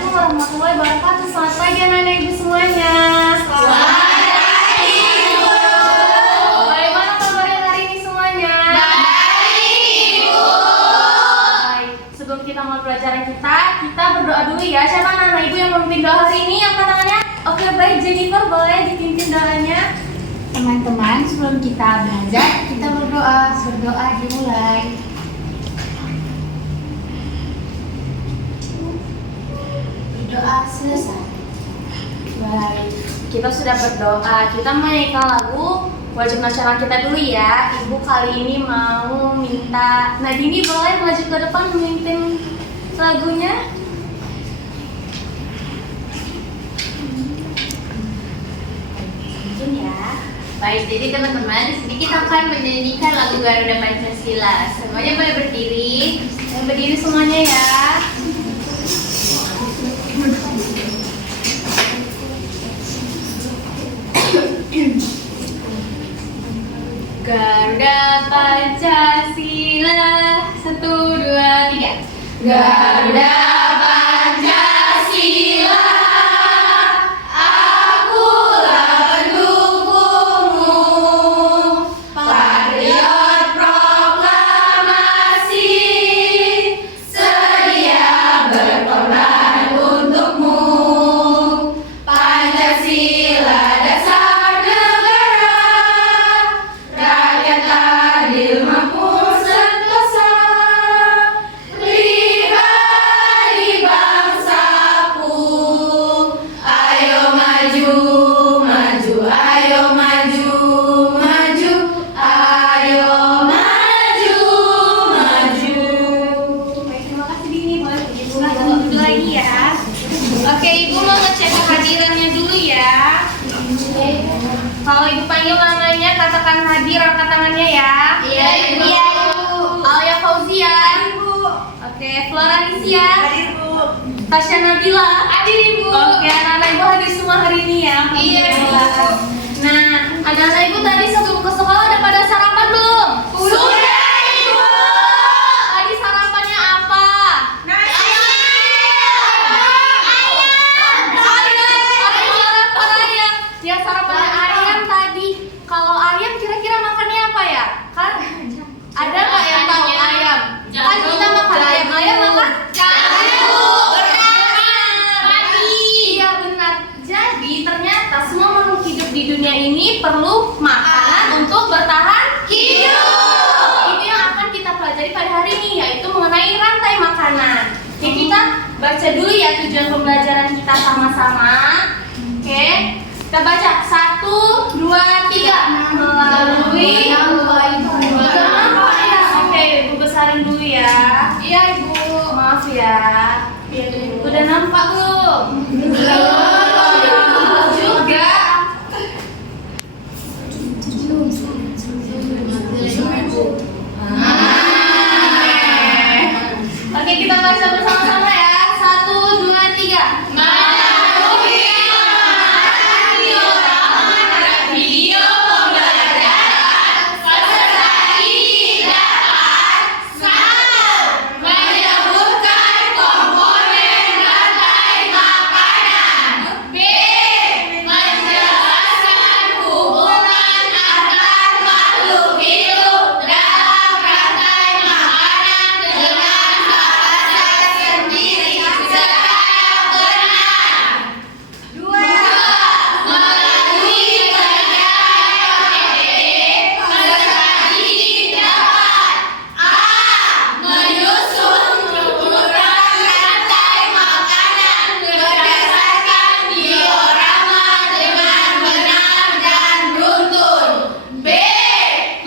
Assalamualaikum warahmatullahi wabarakatuh. Selamat pagi anak-anak ibu semuanya. Selamat pagi ibu. Bagaimana kabarnya hari ini semuanya? Baik ibu. Baik. Sebelum kita mulai pelajaran kita berdoa dulu ya. Siapa anak-anak ibu yang memimpin doa hari ini? Angkat tangannya. Oke baik, Jennifer boleh dipimpin doanya. Teman-teman, sebelum kita belajar, kita berdoa. Berdoa dimulai. Berdoa selesai. Baik, kita sudah berdoa. Kita menyanyikan lagu wajib nasional kita dulu ya. Ibu kali ini mau minta Nadini boleh maju ke depan memimpin lagunya. Ya. Baik, jadi teman-teman, di sini kita akan menyanyikan lagu Garuda Pancasila. Semuanya boleh berdiri. Berdiri semuanya ya. Garuda Pancasila, 1, 2, 3. Garuda Pancasila, akulah pendukungmu, patriot proklamasi, sedia berkorban untukmu. Pancasila dasar negara, rakyat adil makmur sentosa, pribadi bangsaku. Ayo maju, maju, ayo maju, maju, ayo maju, maju. Baik, terima kasih Dini. Boleh berdiri dulu lagi ya. Oke, ibu mau ngecek kehadirannya dulu ya. Kalau ibu panggil namanya, katakan hadir, angkat tangannya ya. Iya, Ibu. Iya, Ibu. Alia Fauzia. Ibu. Oke, Flora Nisia. Hadir Bu. Tasya Nabila. Hadir, Ibu. Oke, anak-anak ibu hadir semua hari ini ya. Iya, Ibu. Nah, anak-anak ibu tadi sebelum ke sekolah udah pada sarapan belum? Sudah, Ibu. Tadi sarapannya apa? Nasi. Ayam. Ya sarapannya ayam tadi. Kalau ayam kira-kira makannya apa ya? Kan ada nggak yang tahu ayam? Kan kita makan ayam. Ayam makan? Iya benar. Jadi ternyata semua makhluk hidup di dunia ini perlu makanan untuk bertahan hidup. Ini yang akan kita pelajari pada hari ini, yaitu mengenai rantai makanan. Jadi kita baca dulu ya tujuan pembelajaran kita sama-sama. Oke, kita baca 1, 2, 3. Melalui Oke, ibu besarin dulu ya. Iya, Ibu. Maaf ya. Udah nampak belum? Juga. Oke, kita baca bersama-sama ya. 1, 2, 3. Video pembelajaran peserta didik menyebutkan komponen rantai makanan. B. Menjelaskan hubungan antar makhluk hidup dalam rantai makanan dengan bahasa sendiri secara benar. 2. Melalui penelitian peserta didik dapat A. Menyusun urutan rantai makanan berdasarkan diorama dengan benar dan beruntun. B.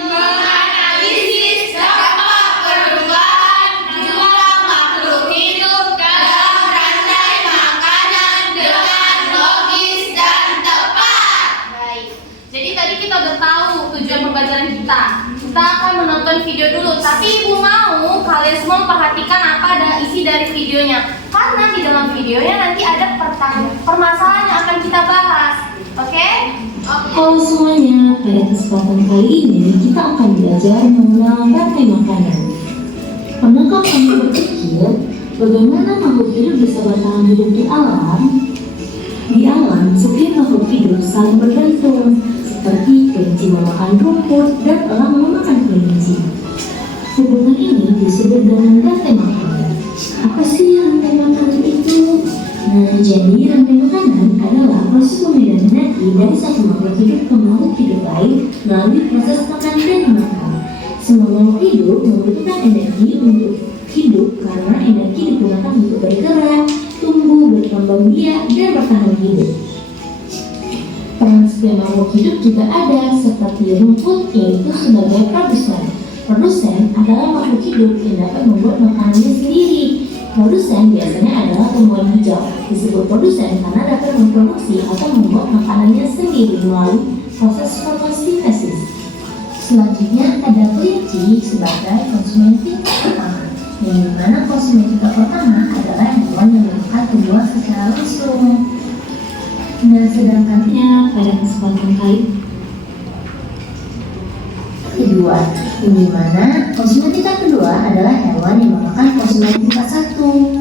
Menganalisis dampak perubahan jumlah makhluk hidup dalam rantai makanan dengan logis dan tepat. Baik. Jadi tadi kita udah tahu tujuan pembelajaran kita. Kita akan menonton video dulu, tapi ibu mau kalian semua perhatikan apa ada isi dari videonya. Karena di dalam videonya nanti ada permasalahan yang akan kita bahas. Oke? Halo semuanya, pada kesempatan kali ini kita akan belajar mengenal rantai makanan. Pernahkah kamu berpikir Bagaimana makhluk hidup bisa bertahan hidup di alam? Di alam, setiap makhluk hidup saling bergantung, seperti kelinci memakan rumput dan elang memakan kelinci. Hubungan ini disebut dengan rantai makanan. Apa sih rantai makanan itu? Nah, jadi rantai makanan adalah proses pemindahan energi dari satu makhluk hidup ke makhluk hidup lain melalui proses makan dan makan. Semua makhluk hidup membutuhkan energi untuk hidup karena energi digunakan untuk bergerak, tumbuh, berkembang biak, dan bertahan hidup. Peran setiap makhluk hidup juga ada, seperti rumput, yaitu sebagai produsen. Produsen adalah makhluk hidup yang dapat membuat makanannya sendiri. Produsen biasanya adalah tumbuhan hijau. Disebut produsen karena dapat memproduksi atau membuat makanannya sendiri melalui proses fotosintesis. Selanjutnya ada kelinci sebagai konsumen tingkat pertama, yang dimana konsumen tingkat pertama adalah hewan yang memakan tumbuhan secara langsung. Nah, sedangkannya pada kesempatan kali kedua, yang dimana konsumen tingkat kedua adalah hewan yang memakan konsumen tingkat satu.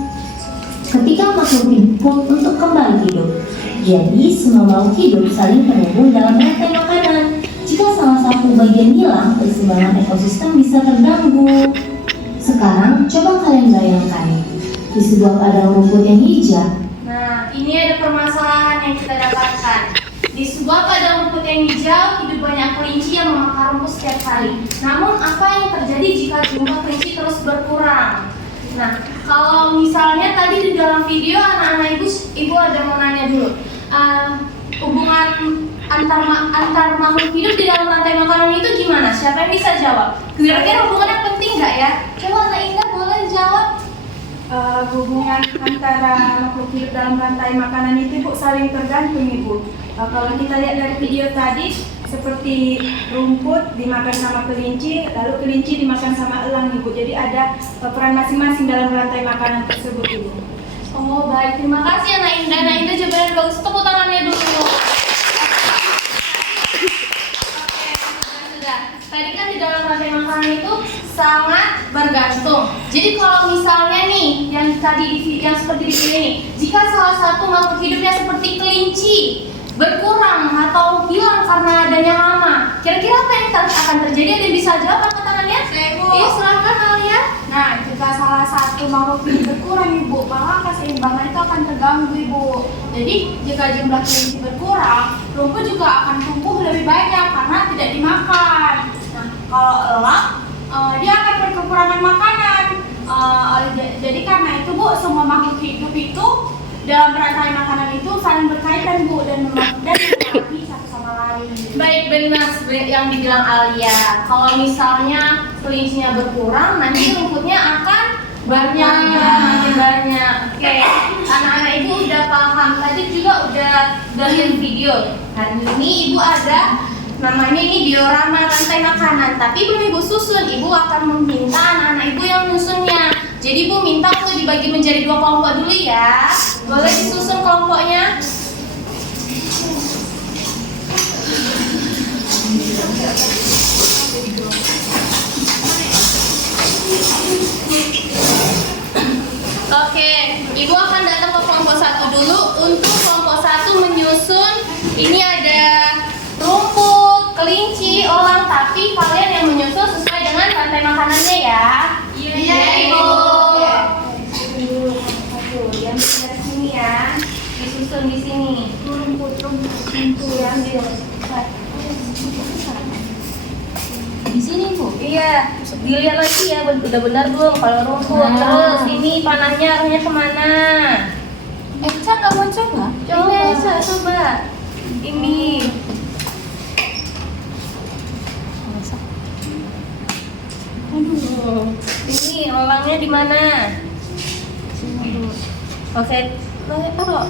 Ketika makhluk hidup untuk kembali hidup, jadi semua makhluk hidup saling terhubung dalam rantai makanan. Jika salah satu bagian hilang, keseimbangan ekosistem bisa terganggu. Sekarang coba kalian bayangkan, di sebuah padang rumput yang hijau. Nah, ini ada permasalahan yang kita dapatkan. Di sebuah padang rumput yang hijau, hidup banyak kelinci yang memakan rumput setiap hari. Namun, apa yang terjadi jika jumlah kelinci terus berkurang? Nah, kalau misalnya tadi di dalam video anak-anak ibu ada mau nanya dulu. Hubungan antar makhluk hidup di dalam rantai makanan itu gimana? Siapa yang bisa jawab? Kira-kira hubungannya penting nggak ya? Coba Kak Indah boleh jawab. Hubungan antara makhluk hidup dalam rantai makanan itu Bu saling tergantung Ibu. Kalau kita lihat dari video tadi, seperti rumput dimakan sama kelinci, lalu kelinci dimakan sama elang Ibu. Jadi ada peran masing-masing dalam rantai makanan tersebut Ibu. Oh baik, terima kasih Anak Indah. Anak Indah jawabannya bagus, tepuk tangannya dulu. Tadi kan di dalam rantai makanan itu sangat bergantung. Jadi kalau misalnya nih yang tadi yang seperti di sini nih, jika salah satu makhluk hidupnya seperti kelinci berkurang atau hilang karena adanya hama, kira-kira apa yang akan terjadi? Ada yang bisa jawab angkat tangannya? Iya, silahkan Alia. Nah, jika salah satu makhluk hidup berkurang Ibu, maka keseimbangan itu akan terganggu Ibu. Jadi jika jumlah kelinci berkurang, rumput juga akan tumbuh lebih banyak karena tidak dimakan. Nah, kalau elang, dia akan berkekurangan makanan. Jadi karena itu Bu, semua makhluk hidup itu dalam rantai makanan itu saling berkaitan Bu dan mempengaruhi satu sama lain. Baik, benar yang dibilang Alia. Kalau misalnya kelincinya berkurang, nanti rumputnya akan makin banyak. Oke, anak-anak ibu udah paham. Tadi juga udah lihat video. Hari ini ibu ada namanya ini diorama rantai makanan. Tapi belum ibu susun, ibu akan meminta anak-anak ibu yang nyusunnya. Jadi ibu minta untuk dibagi menjadi 2 kelompok dulu ya. Boleh disusun kelompoknya? Oke, ibu akan datang ke kelompok 1 dulu. Untuk kelompok 1 menyusun, ini ada rumput, kelinci, elang. Tapi kalian yang menyusun sesuai dengan rantai makanannya ya. Iya ibu. Yang dari sini ya, disusun di sini. Rumput yang di sini Bu. Iya, dilihat lagi ya, udah benar belum kalau rumput. Terus ini panahnya arahnya kemana? Eca nggak mau coba? Coba. Ini. Aduh. Ini elangnya di mana? Oke, taruh.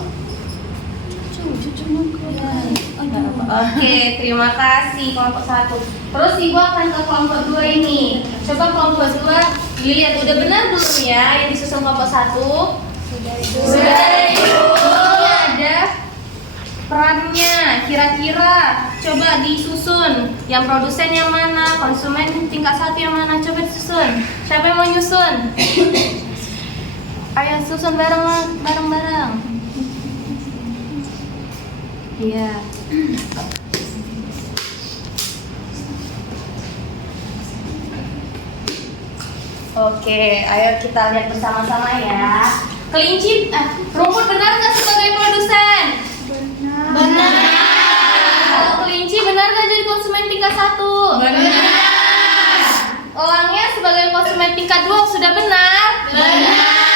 Oke, terima kasih kelompok 1. Terus ibu akan ke kelompok 2 ini. Coba kelompok 2 dilihat udah benar belum ya yang disusun kelompok 1? Sudah ibu. Ini ada perannya. Kira-kira coba disusun. Yang produsen yang mana? Konsumen tingkat 1 yang mana? Coba disusun. Siapa yang mau nyusun? Ayo susun bareng-bareng. Iya. Oke, ayo kita lihat bersama-sama ya. Rumput benar nggak sebagai produsen? Benar. Kalau kelinci benar nggak jadi konsumen tingkat 1? Benar. Elangnya sebagai konsumen tingkat 2 sudah benar? Benar.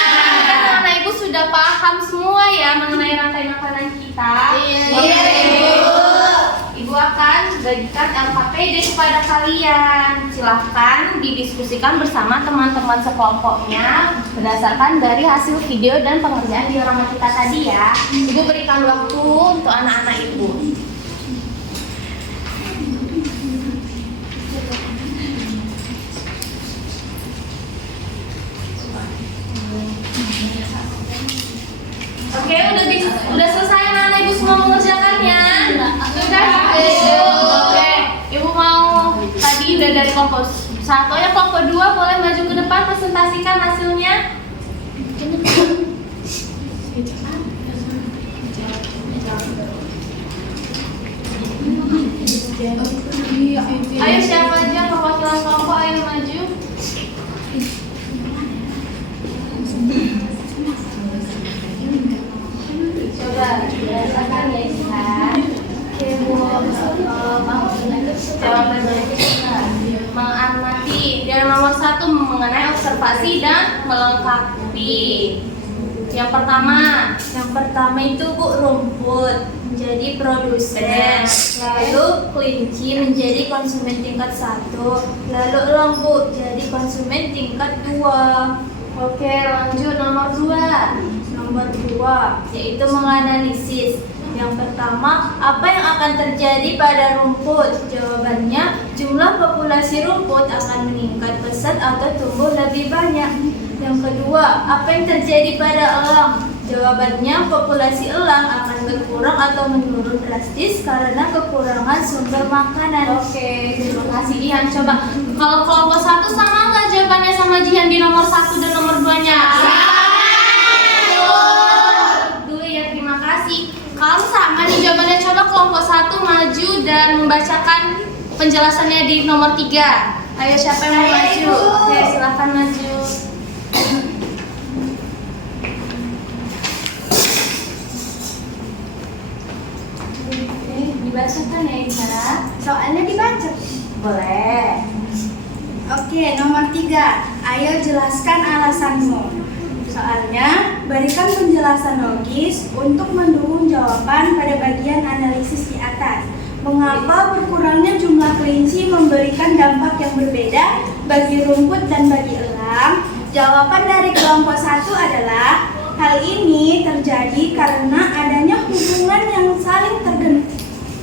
Kan anak ibu sudah paham semua ya mengenai rantai makanan kita. Iya, Oke, Ibu. Ibu akan bagikan LKPD kepada kalian. Silahkan didiskusikan bersama teman-teman sekelompoknya berdasarkan dari hasil video dan pengerjaan diorama kita tadi ya. Ibu berikan waktu untuk anak-anak ibu. Oke, udah selesai anak-anak ibu semua mengerjakannya? Sudah? Oke, ibu mau tadi udah dari kelompok 1 ya, kelompok 2 boleh maju ke depan presentasikan hasilnya. Ayo siapa aja perwakilan kelompok, ayo maju. Coba rasakan ya Ishan. Oke Bu, jawaban berikutnya mengamati. Yang nomor 1 mengenai observasi dan melengkapi. Yang pertama itu Bu, rumput menjadi produsen, lalu kelinci menjadi konsumen tingkat 1, lalu elang Bu jadi konsumen tingkat 2. Oke, lanjut nomor 2 yaitu menganalisis. Yang pertama, apa yang akan terjadi pada rumput? Jawabannya, jumlah populasi rumput akan meningkat pesat atau tumbuh lebih banyak. Yang kedua, apa yang terjadi pada elang? Jawabannya, populasi elang akan berkurang atau menurun drastis karena kekurangan sumber makanan. Oke, terima kasih Jihan. Coba, kalau kelompok 1 sama nggak jawabannya sama Jihan di nomor 1 dan nomor 2-nya? Kalau sama nih jawabannya, coba kelompok 1 maju dan membacakan penjelasannya di nomor 3. Ayo siapa yang mau maju? Oke, silakan maju. Oke, dibacakan ya Ina. Soalnya dibaca. Boleh. Oke, nomor 3. Ayo jelaskan alasanmu. Soalnya, berikan penjelasan logis untuk mendukung jawaban pada bagian analisis di atas. Mengapa berkurangnya jumlah kelinci memberikan dampak yang berbeda bagi rumput dan bagi elang? Jawaban dari kelompok 1 adalah hal ini terjadi karena adanya hubungan yang saling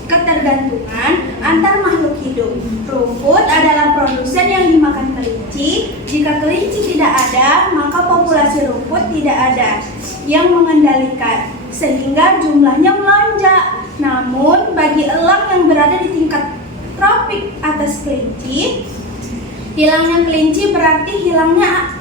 ketergantungan antar makhluk hidup. Rumput adalah produsen yang dimakan kelinci. Jika kelinci tidak ada, maka populasi rumput tidak ada yang mengendalikan, sehingga jumlahnya melonjak. Namun, bagi elang yang berada di tingkat tropik atas kelinci, hilangnya kelinci berarti hilangnya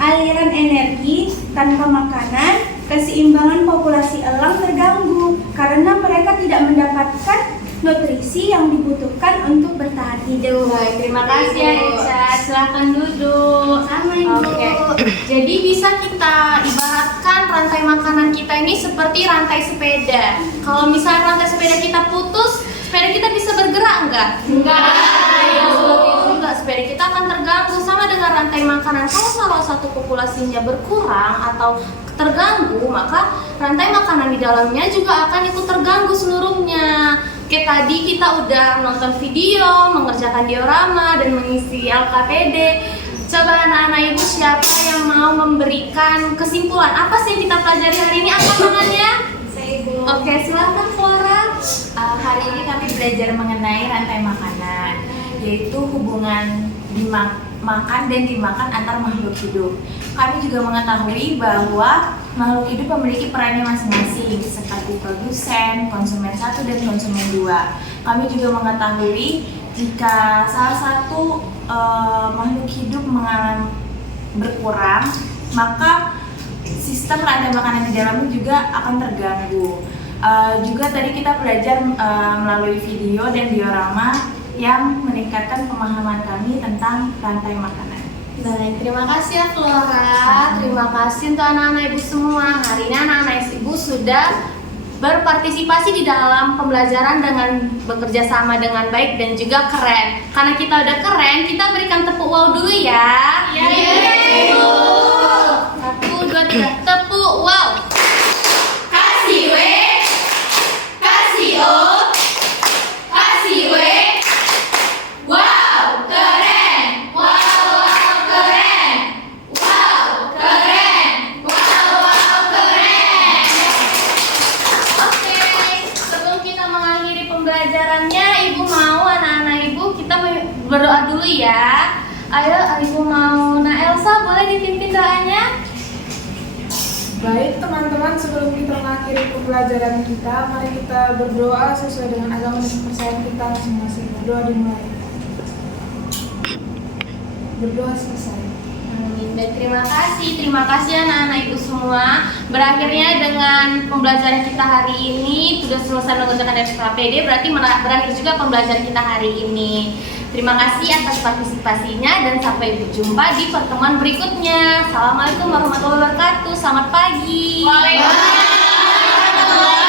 aliran energi. Tanpa makanan, keseimbangan populasi elang terganggu karena mereka tidak mendapatkan nutrisi yang dibutuhkan untuk bertahan hidup. Baik, terima kasih ya Ica. Silahkan duduk. Sama Ibu. Oke. Jadi bisa kita ibaratkan rantai makanan kita ini seperti rantai sepeda. Kalau misalnya rantai sepeda kita putus, sepeda kita bisa bergerak enggak? Enggak. Ya, seperti itu enggak. Sepeda kita akan terganggu sama dengan rantai makanan. Kalau salah satu populasinya berkurang atau terganggu, maka rantai makanan di dalamnya juga akan ikut terganggu seluruhnya. Oke, tadi kita udah nonton video, mengerjakan diorama, dan mengisi LKPD. Coba anak-anak ibu siapa yang mau memberikan kesimpulan? Apa sih yang kita pelajari hari ini? Angkat tangannya. Saya Ibu. Oke, silakan Flora. Hari ini kami belajar mengenai rantai makanan, yaitu hubungan makan dan dimakan antar makhluk hidup. Kami juga mengetahui bahwa makhluk hidup memiliki perannya masing-masing seperti produsen, konsumen 1 dan konsumen 2. Kami juga mengetahui jika salah satu makhluk hidup mengalami berkurang, maka sistem rantai makanan di dalamnya juga akan terganggu. Juga tadi kita belajar melalui video dan diorama yang meningkatkan pemahaman kami tentang rantai makanan. Baik, terima kasih ya Flora. Terima kasih untuk anak-anak ibu semua. Hari ini anak-anak ibu sudah berpartisipasi di dalam pembelajaran dengan bekerja sama dengan baik dan juga keren. Karena kita udah keren, kita berikan tepuk wow dulu ya. Iya. 1, 2, 3, tepuk wow. Kasih W, kasih O, kasih W. Wow, keren. Wow, keren. Wow, keren. Wow, keren. Oke, sebelum kita mengakhiri pembelajarannya, ibu mau anak-anak ibu kita berdoa dulu ya. Ayo, ibu mau. Nah, Elsa boleh dipimpin doanya? Baik teman-teman, sebelum kita mengakhiri pembelajaran kita, mari kita berdoa sesuai dengan agama dan kepercayaan kita masing-masing. Berdoa dimulai. Berdoa selesai. Amin. Dan terima kasih anak-anak ibu semua. Berakhirnya dengan pembelajaran kita hari ini sudah selesai mengerjakan SKPD, berarti berakhir juga pembelajaran kita hari ini. Terima kasih atas partisipasinya dan sampai berjumpa di pertemuan berikutnya. Assalamualaikum warahmatullahi wabarakatuh. Selamat pagi. Waalaikumsalam.